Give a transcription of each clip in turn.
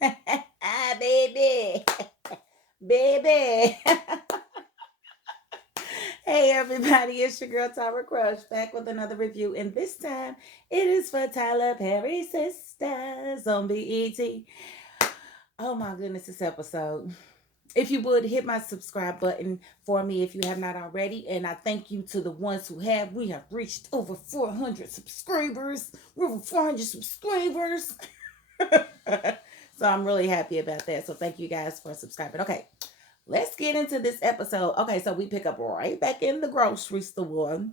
Baby. Baby. Hey everybody, it's your girl Tyra Crush back with another review, and this time it is for Tyler Perry Sistas on BET. Oh my goodness, this episode. If you would hit my subscribe button for me if you have not already, and I thank you to the ones who have. We have reached over 400 subscribers. We're over 400 subscribers. So I'm really happy about that. So thank you guys for subscribing. Okay, let's get into this episode. Okay, so we pick up right back in the grocery store.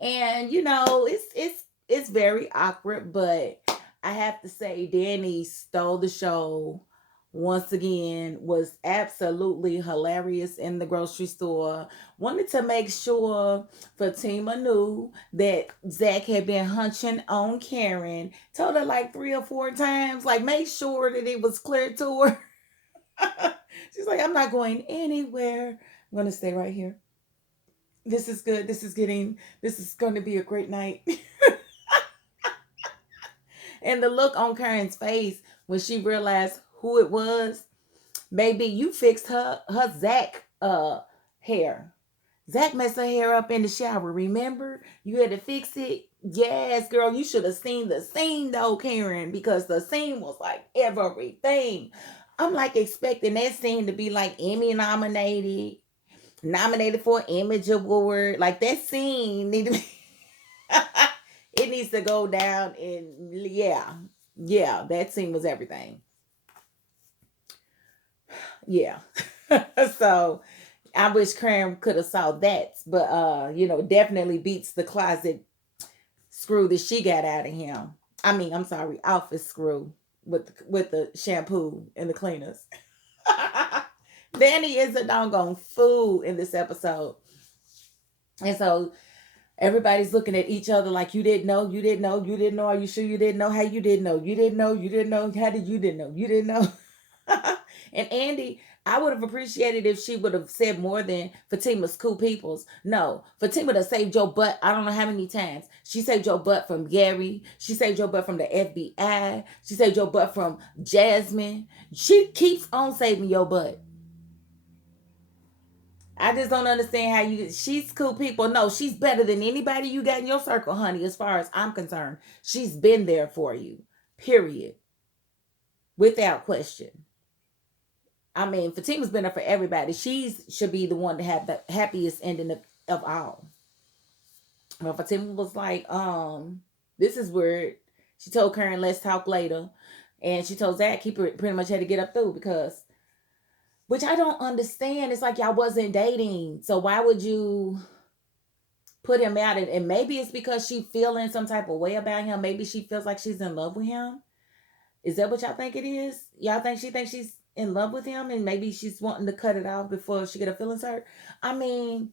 And it's very awkward, but I have to say Danni stole the show once again, was absolutely hilarious in the grocery store. Wanted to make sure Fatima knew that Zack had been hunching on Karen. Told her like 3 or 4 times, like make sure that it was clear to her. She's like, I'm not going anywhere. I'm gonna stay right here. This is good. This is going to be a great night. And the look on Karen's face when she realized who it was, baby, you fixed her Zack hair. Zack messed her hair up in the shower. Remember? You had to fix it. Yes, girl, you should have seen the scene though, Karen, because the scene was like everything. I'm like expecting that scene to be like Emmy nominated for an Image Award. Like that scene need to be it needs to go down and yeah, that scene was everything. Yeah. So I wish Cram could have saw that, but definitely beats the closet screw that she got out of him. I mean, I'm sorry, office screw with the shampoo and the cleaners. Danni is a doggone fool in this episode. And so everybody's looking at each other like you didn't know, you didn't know, you didn't know. Are you sure you didn't know? How you didn't know? You didn't know, you didn't know. How did you didn't know? You didn't know. And Andi, I would have appreciated if she would have said more than Fatima's cool peoples. No, Fatima would have saved your butt. I don't know how many times. She saved your butt from Gary. She saved your butt from the FBI. She saved your butt from Jasmine. She keeps on saving your butt. I just don't understand how she's cool people. No, she's better than anybody you got in your circle, honey, as far as I'm concerned. She's been there for you. Period. Without question. I mean, Fatima's been there for everybody. She should be the one to have the happiest ending of all. But Fatima was like, this is weird. She told Karen, let's talk later. And she told Zack he pretty much had to get up through because, which I don't understand. It's like y'all wasn't dating. So why would you put him out? And maybe it's because she feeling some type of way about him. Maybe she feels like she's in love with him. Is that what y'all think it is? Y'all think she thinks she's in love with him and maybe she's wanting to cut it off before she get her feelings hurt? I mean,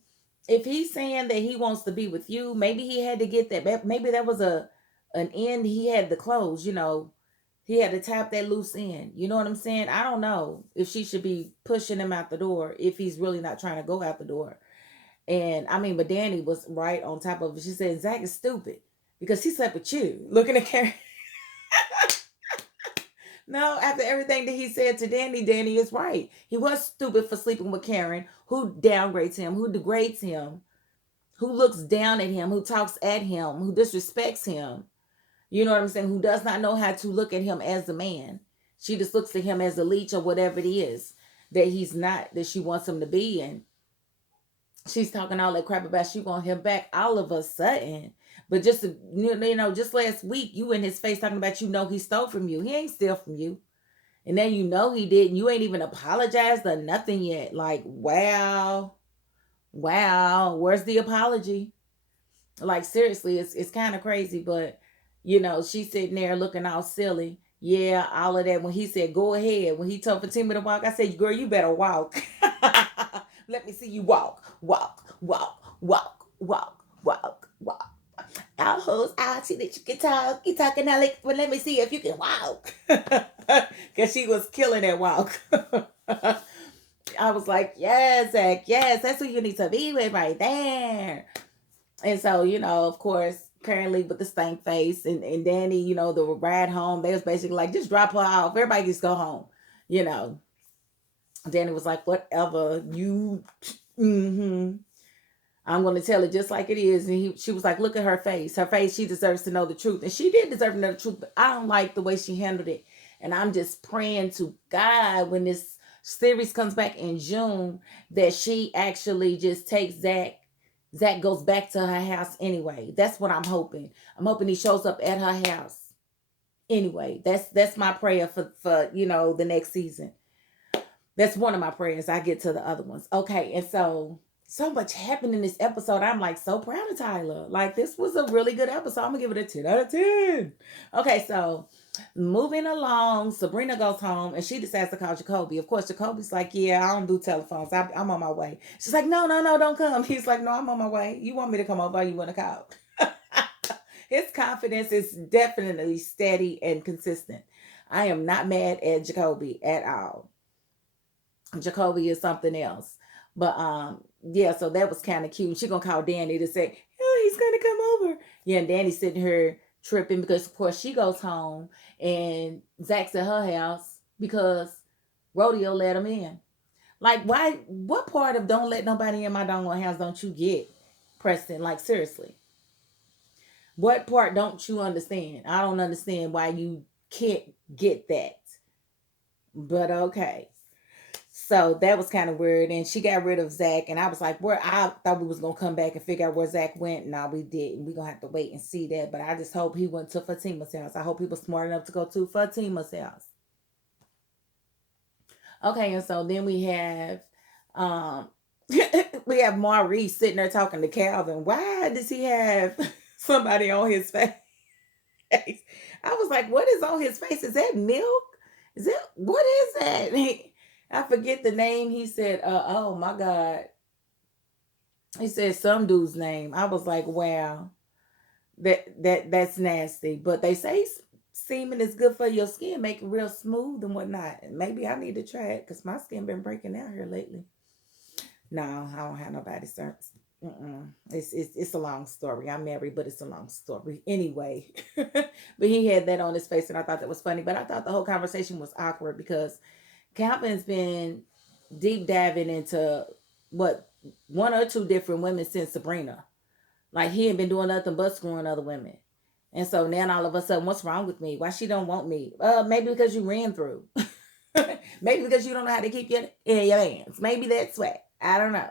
if he's saying that he wants to be with you, maybe he had to get that. Maybe that was an end he had to close. He had to tap that loose end. You know what I'm saying? I don't know if she should be pushing him out the door if he's really not trying to go out the door. And I mean, but Danni was right on top of it. She said Zack is stupid because he slept with you. Looking at Karen. No, after everything that he said to Danni is right. He was stupid for sleeping with Karen, who downgrades him, who degrades him, who looks down at him, who talks at him, who disrespects him. You know what I'm saying? Who does not know how to look at him as a man. She just looks at him as a leech or whatever it is that he's not, that she wants him to be. And she's talking all that crap about she want him back all of a sudden. But just just last week, you in his face talking about he stole from you. He ain't steal from you. And then he did, and you ain't even apologized or nothing yet. Like, wow. Where's the apology? Like, seriously, it's kind of crazy, but she's sitting there looking all silly. Yeah, all of that. When he said, go ahead, when he told Fatima to walk, I said, girl, you better walk. Let me see you walk, walk, walk, walk, walk, walk, walk. Our hoes, I see that you can talk. You talking now, but let me see if you can walk. Because she was killing that walk. I was like, yes, Zack, yes, that's who you need to be with right there. And so, of course, currently with the stank face, and Danny, the ride home, they was basically like, just drop her off. Everybody just go home. You know, Danny was like, whatever, I'm going to tell it just like it is. And she was like, look at her face. Her face, she deserves to know the truth. And she did deserve to know the truth, but I don't like the way she handled it. And I'm just praying to God when this series comes back in June that she actually just takes Zack. Zack goes back to her house anyway. That's what I'm hoping. I'm hoping he shows up at her house anyway. That's my prayer for the next season. That's one of my prayers. I get to the other ones. Okay, and so much happened in this episode. I'm like so proud of Tyler. Like, this was a really good episode. I'm gonna give it a 10 out of 10. Okay, so moving along, Sabrina goes home and she decides to call Jacoby. Of course, Jacoby's like, yeah, I don't do telephones. I'm on my way. She's like, no, don't come. He's like, no, I'm on my way. You want me to come over or you want to call? His confidence is definitely steady and consistent. I am not mad at Jacoby at all. Jacoby is something else. But yeah, so that was kind of cute. She gonna call Danny to say, oh, he's gonna come over. Yeah, and Danny's sitting here tripping because of course she goes home and Zack's at her house because Rodeo let him in. Like, why? What part of don't let nobody in my doggone house don't you get, Preston? Like, seriously, what part don't you understand? I don't understand why you can't get that. But okay. So that was kind of weird. And she got rid of Zack. And I was like, where I thought we was going to come back and figure out where Zack went. No, we didn't. We're going to have to wait and see that. But I just hope he went to Fatima's house. I hope he was smart enough to go to Fatima's house. Okay, and so then we have um we have Maurice sitting there talking to Calvin. Why does he have somebody on his face? I was like, what is on his face? Is that milk? Is that what is that? I forget the name. He said, oh my God. He said some dude's name. I was like, wow. That's nasty. But they say semen is good for your skin, make it real smooth and whatnot. And maybe I need to try it because my skin been breaking out here lately. No, I don't have nobody service. It's a long story. I'm married, but it's a long story anyway. But he had that on his face, and I thought that was funny. But I thought the whole conversation was awkward because Calvin's been deep diving into what one or two different women since Sabrina. Like, he ain't been doing nothing but screwing other women. And so now all of a sudden, what's wrong with me? Why she don't want me? Maybe because you ran through. Maybe because you don't know how to keep your in your hands. Maybe that's why. I don't know.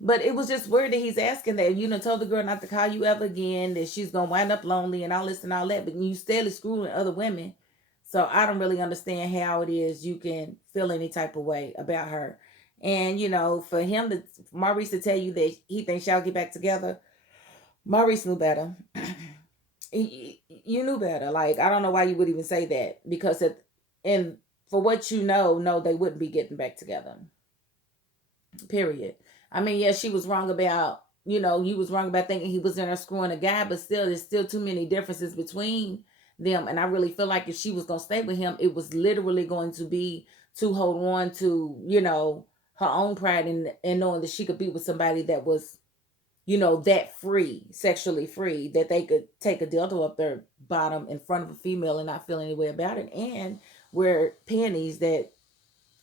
But it was just weird that he's asking that. You know, told the girl not to call you ever again, that she's gonna wind up lonely and all this and all that. But you still screwing other women. So I don't really understand how it is you can feel any type of way about her. And for him to Maurice to tell you that he thinks y'all get back together, Maurice knew better. You knew better. Like, I don't know why you would even say that because and for what you know, no, they wouldn't be getting back together. Period. I mean, yeah, she was wrong about you was wrong about thinking he was in there screwing a guy, but still, there's still too many differences between them. And I really feel like if she was gonna stay with him, it was literally going to be to hold on to her own pride and knowing that she could be with somebody that was that free, sexually free, that they could take a dildo up their bottom in front of a female and not feel any way about it, and wear panties that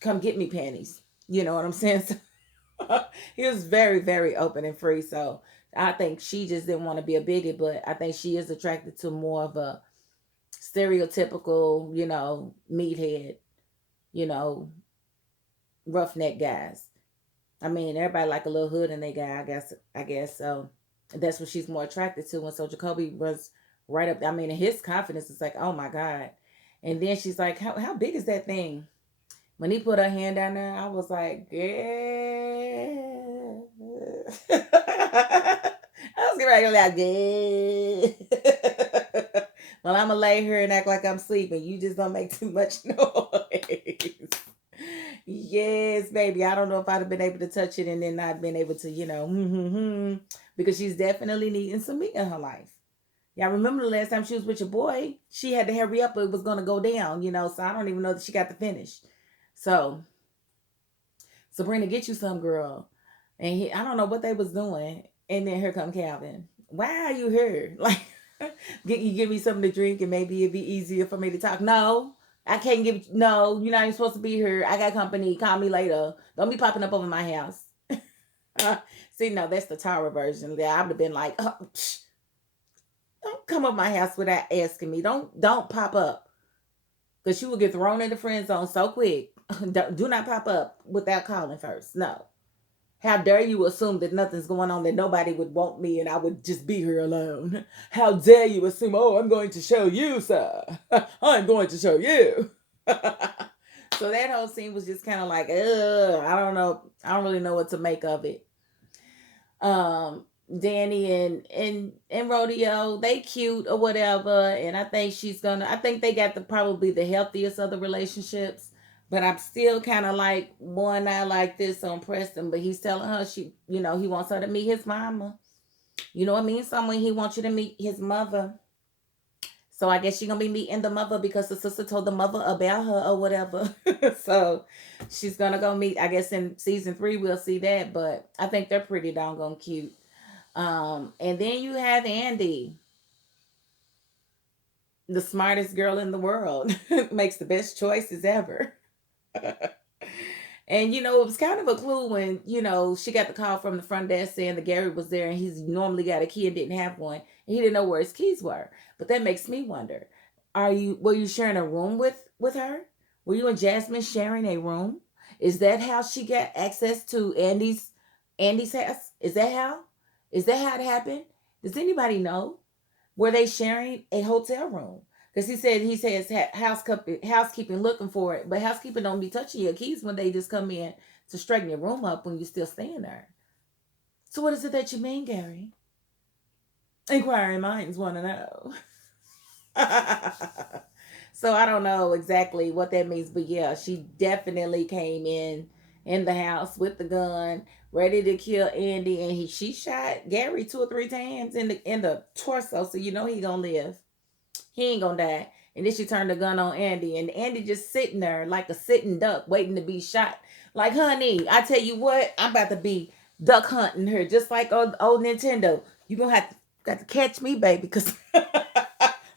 come get me panties. You know what I'm saying? So, he was very, very open and free. So I think she just didn't want to be a bigot, but I think she is attracted to more of a stereotypical, meathead, you know, roughneck guys. I mean, everybody like a little hood in their guy, I guess. So that's what she's more attracted to. And so Jacoby was right up. I mean, his confidence is like, oh my God. And then she's like, how big is that thing? When he put her hand down there, I was like, yeah. I was getting ready to like, yeah. Well, I'm going to lay here and act like I'm sleeping. You just don't make too much noise. Yes, baby. I don't know if I'd have been able to touch it and then not been able to, because she's definitely needing some meat in her life. Yeah, I remember the last time she was with your boy, she had to hurry up or it was going to go down, so I don't even know that she got to finish. So, Sabrina, get you some, girl. And I don't know what they was doing. And then here come Calvin. Why are you here? Like, you give me something to drink and maybe it'd be easier for me to talk. No, I can't give. No, you're not even supposed to be here. I got company. Call me later. Don't be popping up over my house. See, no, that's the Tara version. Yeah, I would have been like, oh, don't come up my house without asking me. Don't pop up because you will get thrown in the friend zone so quick. Do not pop up without calling first. No. How dare you assume that nothing's going on, that nobody would want me and I would just be here alone? How dare you assume, oh, I'm going to show you, sir. I'm going to show you. So that whole scene was just kind of like, ugh, I don't know. I don't really know what to make of it. Danni and Rodeo, they cute or whatever, and I think they got probably the healthiest of the relationships. But I'm still kind of like one eye like this on Preston, but he's telling her he wants her to meet his mama. You know what I mean? Someone he wants you to meet his mother. So I guess she's gonna be meeting the mother because the sister told the mother about her or whatever. So she's gonna go meet. I guess in season 3 we'll see that, but I think they're pretty doggone cute. And then you have Andi, the smartest girl in the world, makes the best choices ever. And it was kind of a clue when she got the call from the front desk saying that Gary was there and he's normally got a key and didn't have one, and he didn't know where his keys were. But that makes me wonder: were you sharing a room with her? Were you and Jasmine sharing a room? Is that how she got access to Andy's house? Is that how it happened? Does anybody know? Were they sharing a hotel room? Because he says housekeeping looking for it, but housekeeping don't be touching your keys when they just come in to straighten your room up when you're still staying there. So what is it that you mean, Gary? Inquiring minds want to know. So I don't know exactly what that means, but yeah, she definitely came in the house with the gun, ready to kill Andi, and she shot Gary 2 or 3 times in the torso, so he gonna live. He ain't gonna die. And then she turned the gun on Andi, and Andi just sitting there like a sitting duck, waiting to be shot. Like, honey, I tell you what, I'm about to be duck hunting her, just like old Nintendo. You gonna got to catch me, baby, because I'm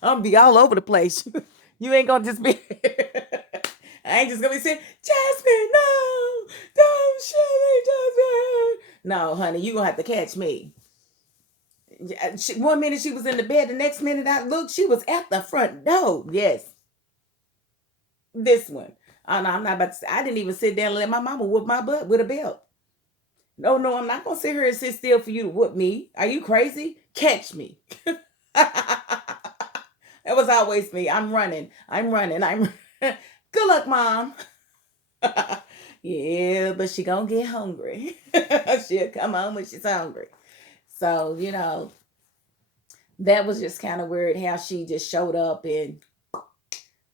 gonna be all over the place. You ain't gonna just be. I ain't just gonna be saying, Jasmine, no, don't shoot me, Jasmine. No, honey, you gonna have to catch me. One minute she was in the bed, the next minute I looked, she was at the front door. Yes, this one. Oh, no, I'm not about to say. I didn't even sit down and let my mama whoop my butt with a belt. No, no, I'm not gonna sit here and sit still for you to whoop me. Are you crazy? Catch me. That was always me. I'm running. I'm running. Good luck, mom. Yeah, but she gonna get hungry. She'll come home when she's hungry. So, that was just kind of weird how she just showed up and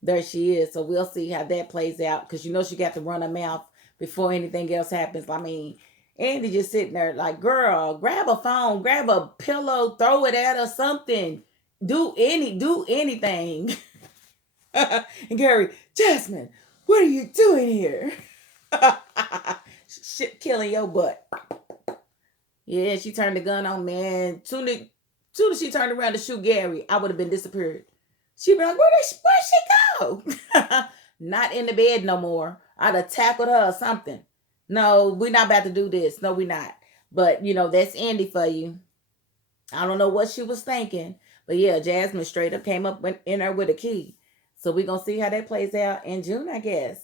there she is. So we'll see how that plays out because she got to run her mouth before anything else happens. I mean, Andi just sitting there like, girl, grab a phone, grab a pillow, throw it at her, something. Do anything. And Gary, Jasmine, what are you doing here? Shit, killing your butt. Yeah, she turned the gun on, man. Soon as she turned around to shoot Gary, I would have been disappeared. She'd be like, where'd she go? Not in the bed no more. I'd have tackled her or something. No, we're not about to do this. No, we're not. But, that's Andi for you. I don't know what she was thinking. But yeah, Jasmine straight up came up in her with a key. So we're going to see how that plays out in June, I guess.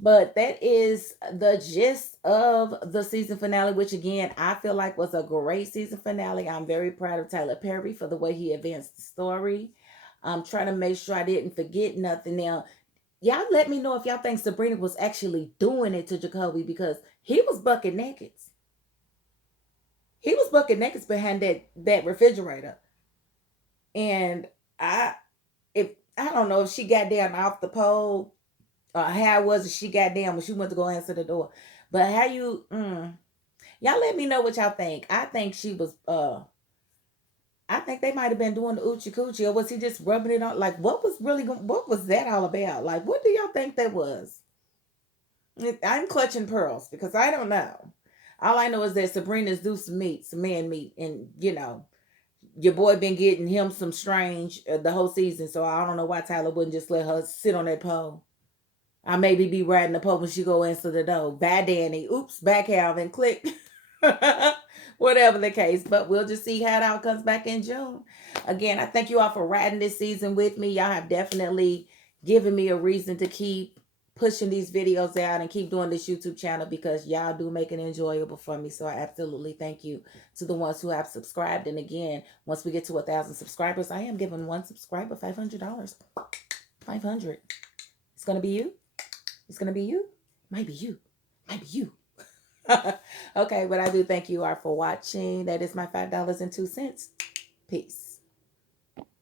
But that is the gist of the season finale, which again, I feel like was a great season finale. I'm very proud of Tyler Perry for the way he advanced the story. I'm trying to make sure I didn't forget nothing. Now, y'all let me know if y'all think Sabrina was actually doing it to Jacoby because he was bucking naked. He was bucking naked behind that refrigerator. And I don't know if she got down off the pole how was it she got down when she went to go answer the door. But how y'all let me know what y'all think. I think she was I think they might have been doing the oochie coochie, or was he just rubbing it on? Like, what was that all about? Like, what do y'all think that was? I'm clutching pearls because I don't know. All I know is that Sabrina's due some man meat, and your boy been getting him some strange the whole season, so I don't know why Tyler wouldn't just let her sit on that pole. I maybe be riding the pole when she go answer the door. Bye, Danni. Oops, back Calvin. Click. Whatever the case, but we'll just see how it all comes back in June. Again, I thank you all for riding this season with me. Y'all have definitely given me a reason to keep pushing these videos out and keep doing this YouTube channel because y'all do make it enjoyable for me. So I absolutely thank you to the ones who have subscribed. And again, once we get to 1,000 subscribers, I am giving one subscriber $500. 500. It's gonna be you. It's gonna be you. Might be you. Might be you. Okay, but I do thank you all for watching. That is my $5.02. Peace.